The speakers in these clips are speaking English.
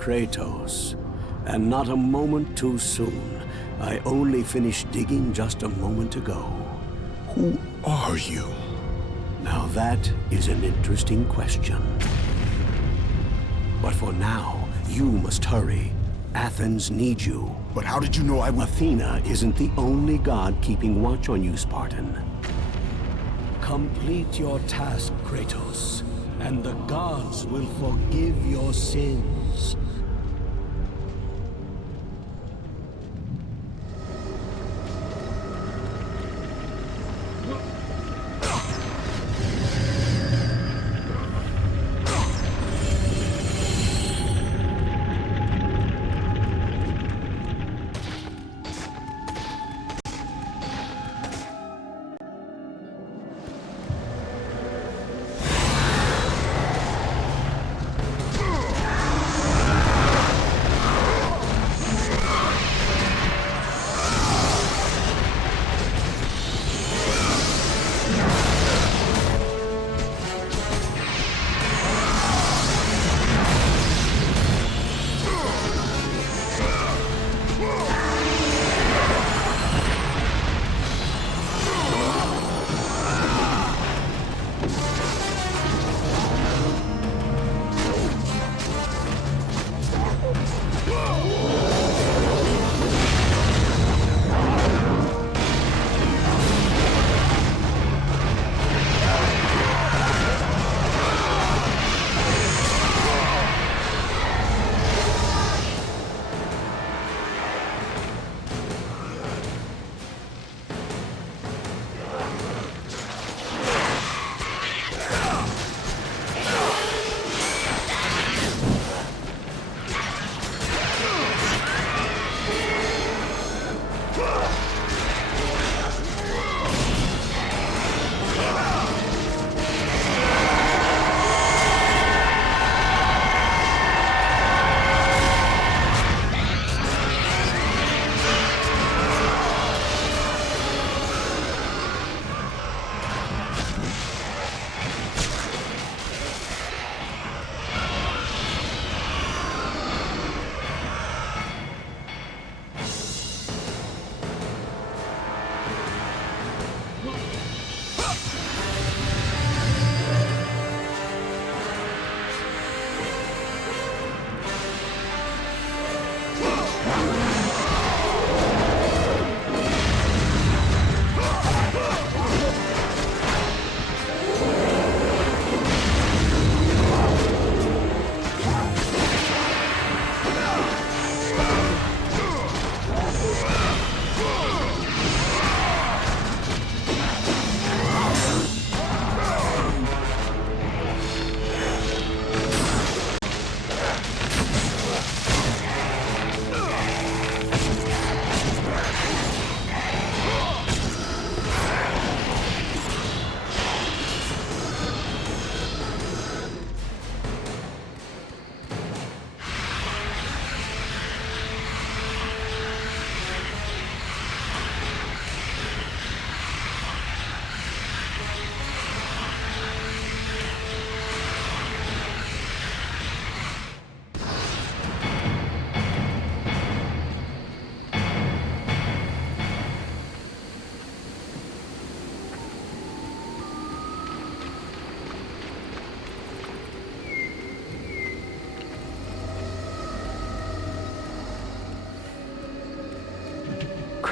Kratos, and not a moment too soon. I only finished digging just a moment ago. Who are you? Now that is an interesting question. But for now, you must hurry. Athens needs you. But how did you know I would— Athena isn't the only god keeping watch on you, Spartan. Complete your task, Kratos, and the gods will forgive your sins.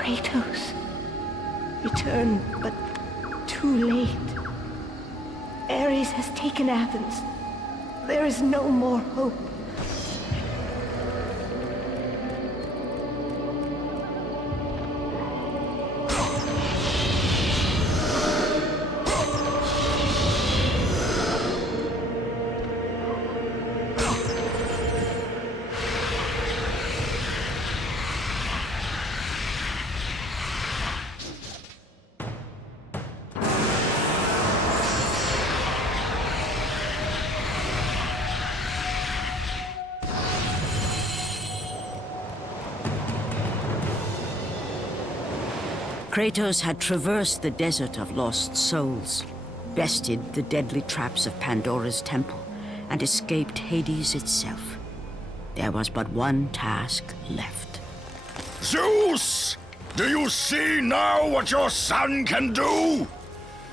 Kratos. Return, but too late. Ares has taken Athens. There is no more hope. Kratos had traversed the desert of lost souls, bested the deadly traps of Pandora's temple, and escaped Hades itself. There was but one task left. Zeus! Do you see now what your son can do?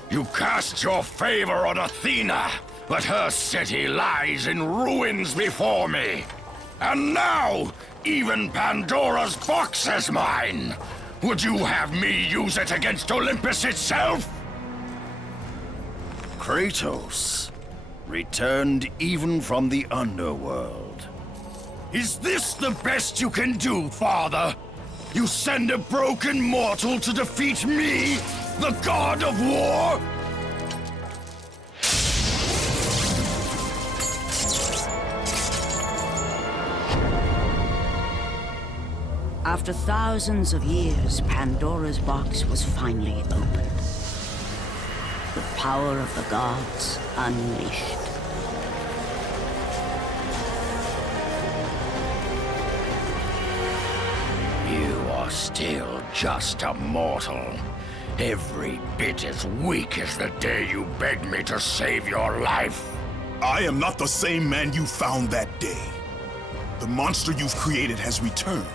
You cast your favor on Athena, but her city lies in ruins before me. And now, even Pandora's box is mine! Would you have me use it against Olympus itself? Kratos returned even from the underworld. Is this the best you can do, Father? You send a broken mortal to defeat me, the god of war? After thousands of years, Pandora's box was finally opened. The power of the gods unleashed. You are still just a mortal. Every bit as weak as the day you begged me to save your life. I am not the same man you found that day. The monster you've created has returned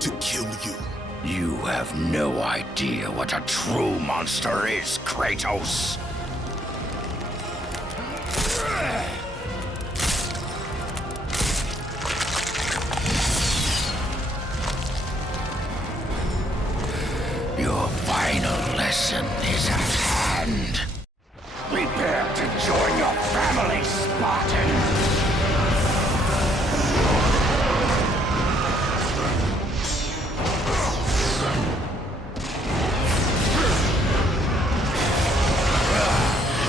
to kill you. You have no idea what a true monster is, Kratos. Your final lesson is at hand. Prepare to join your family, Spartan!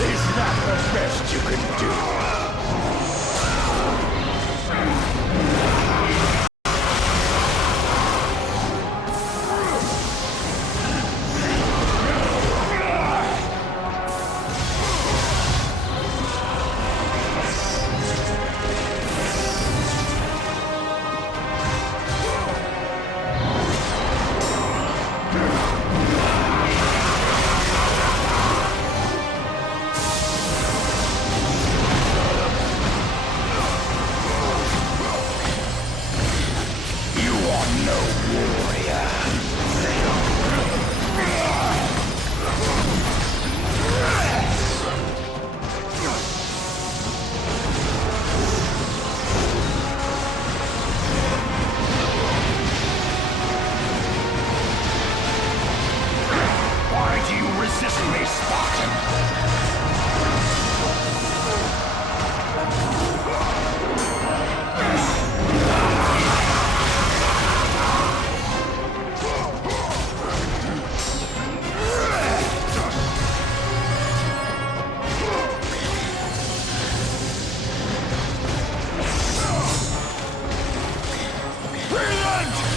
Is that the best you can do?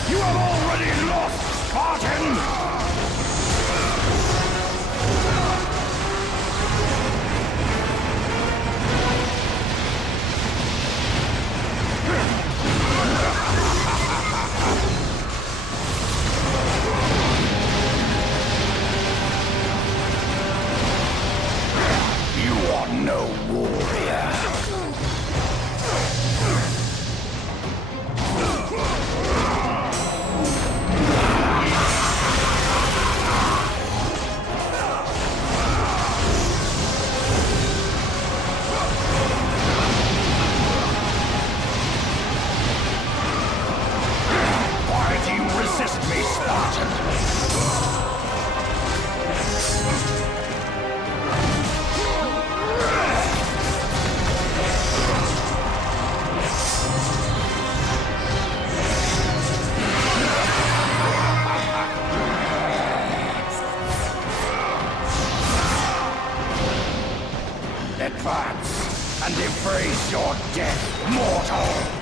You have already lost, Spartan! advance and embrace your death, mortal!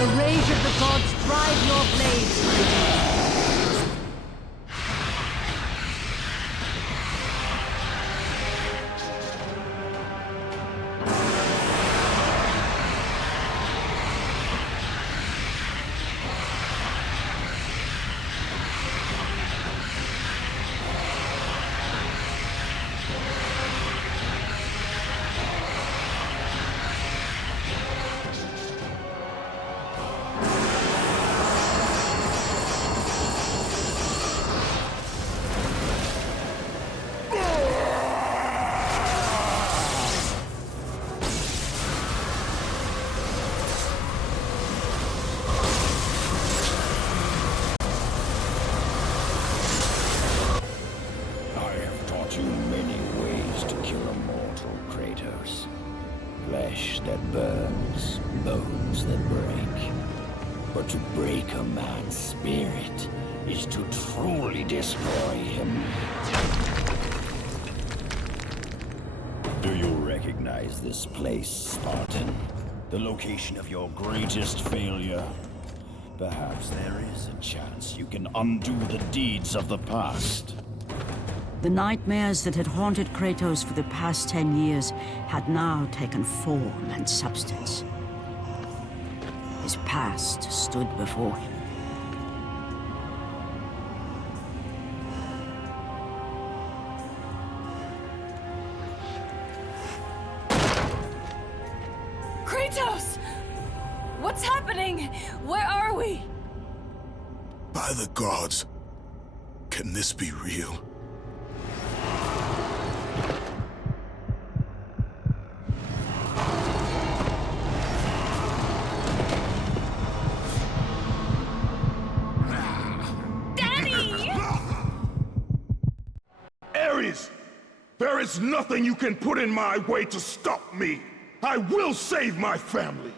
The rage of the gods drive your blades, Kratos. Too many ways to kill a mortal, Kratos. Flesh that burns, bones that break. But to break a man's spirit is to truly destroy him. Do you recognize this place, Spartan? The location of your greatest failure? Perhaps there is a chance you can undo the deeds of the past. The nightmares that had haunted Kratos for the past 10 years had now taken form and substance. His past stood before him. Kratos! What's happening? Where are we? By the gods, can this be real? There is nothing you can put in my way to stop me. I will save my family.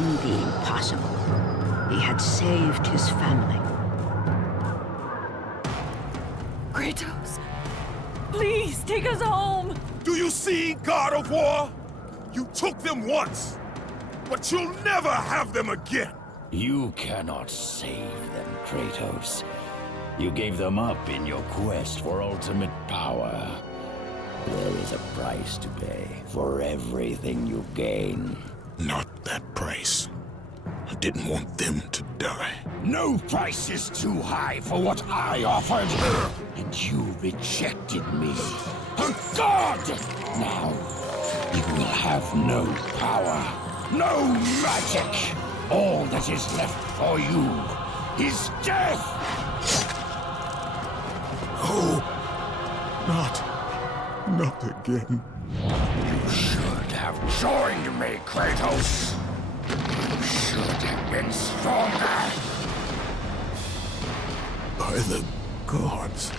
done the impossible. He had saved his family. Kratos, please take us home! Do you see, God of War? You took them once, but you'll never have them again. You cannot save them, Kratos. You gave them up in your quest for ultimate power. There is a price to pay for everything you gain. Not that price. I didn't want them to die. No price is too high for what I offered. And you rejected me. A god! Now, you will have no power, no magic. All that is left for you is death! Oh, not again. You should have joined me, Kratos. You should have been stronger. By the gods.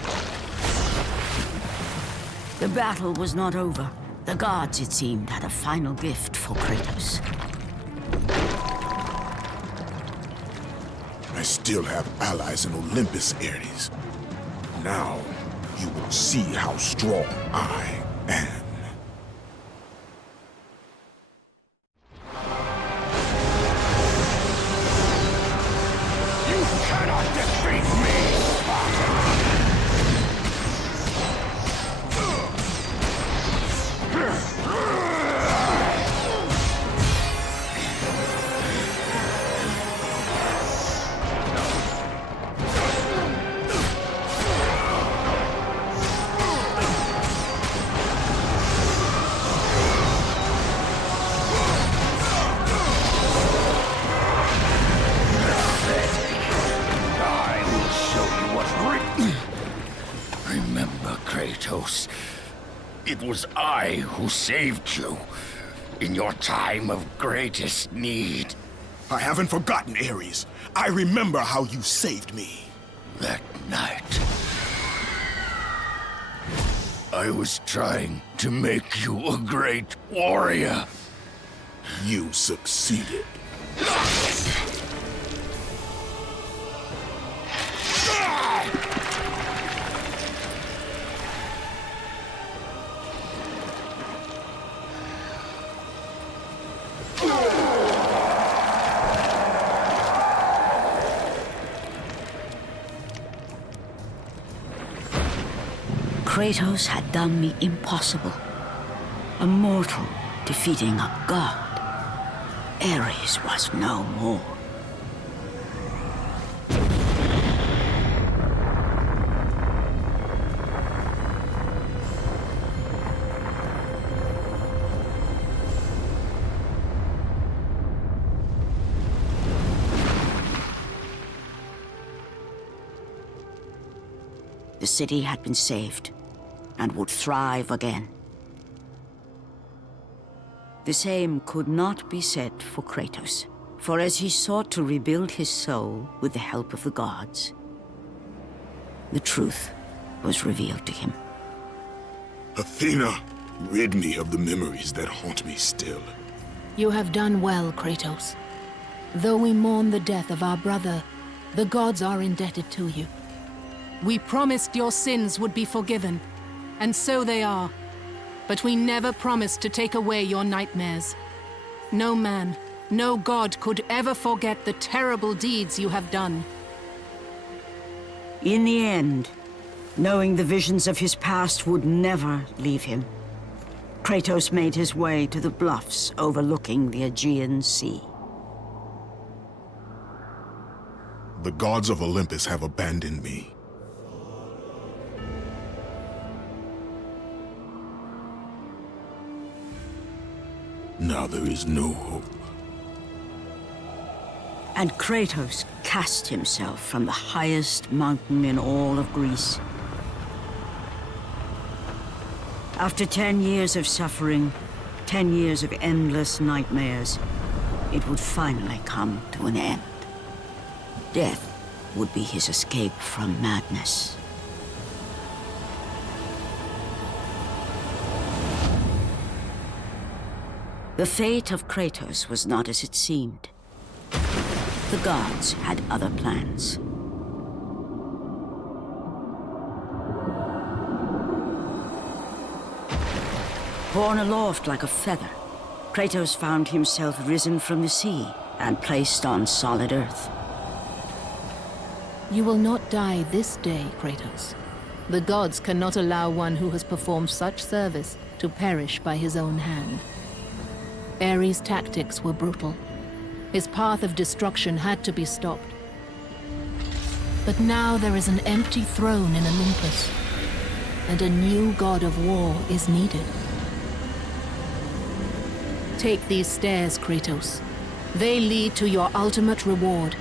The battle was not over. The gods, it seemed, had a final gift for Kratos. I still have allies in Olympus, Ares. Now, you will see how strong I am. You cannot defeat me, Spartan! Remember, Kratos, it was I who saved you in your time of greatest need. I haven't forgotten, Ares. I remember how you saved me. That night, I was trying to make you a great warrior. You succeeded. Kratos had done the impossible. A mortal defeating a god. Ares was no more. The city had been saved and would thrive again. The same could not be said for Kratos, for as he sought to rebuild his soul with the help of the gods, the truth was revealed to him. Athena, rid me of the memories that haunt me still. You have done well, Kratos. Though we mourn the death of our brother, the gods are indebted to you. We promised your sins would be forgiven, and so they are. But we never promised to take away your nightmares. No man, no god could ever forget the terrible deeds you have done. In the end, knowing the visions of his past would never leave him, Kratos made his way to the bluffs overlooking the Aegean Sea. The gods of Olympus have abandoned me. Now there is no hope. And Kratos cast himself from the highest mountain in all of Greece. After 10 years of suffering, 10 years of endless nightmares, it would finally come to an end. Death would be his escape from madness. The fate of Kratos was not as it seemed. The gods had other plans. Borne aloft like a feather, Kratos found himself risen from the sea and placed on solid earth. You will not die this day, Kratos. The gods cannot allow one who has performed such service to perish by his own hand. Ares' tactics were brutal. His path of destruction had to be stopped. But now there is an empty throne in Olympus, and a new god of war is needed. Take these stairs, Kratos. They lead to your ultimate reward.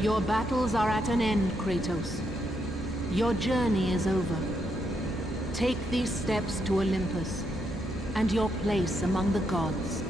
Your battles are at an end, Kratos. Your journey is over. Take these steps to Olympus, and your place among the gods.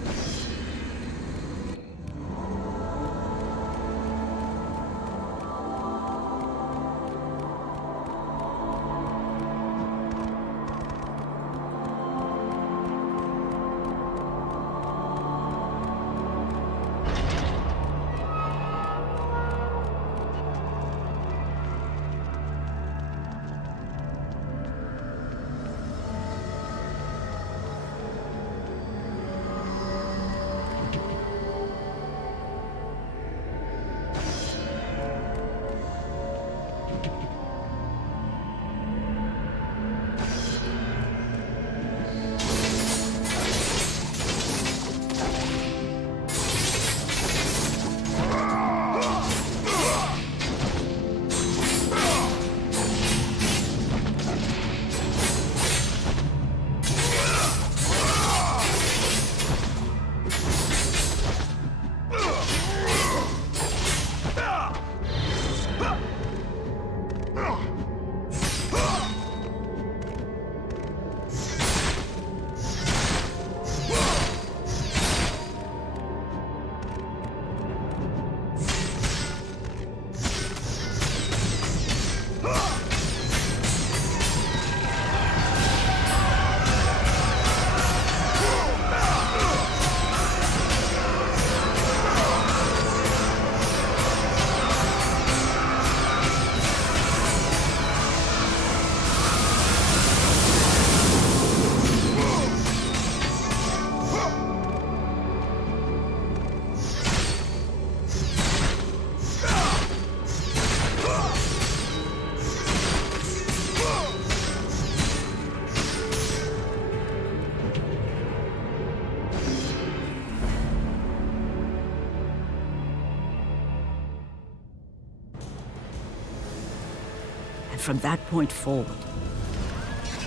From that point forward,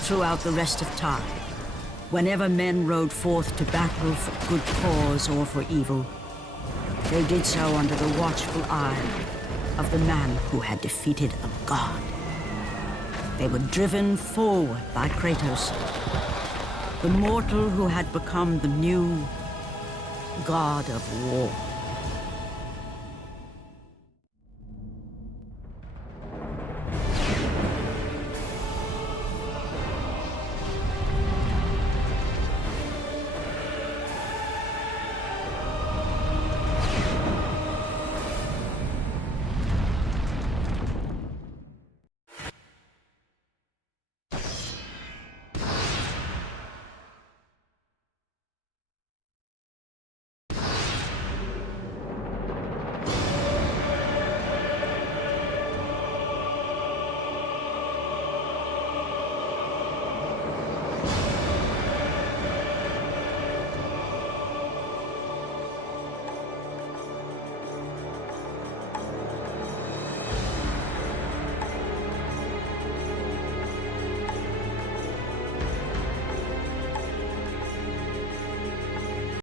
throughout the rest of time, whenever men rode forth to battle for good cause or for evil, they did so under the watchful eye of the man who had defeated a god. They were driven forward by Kratos, the mortal who had become the new god of war.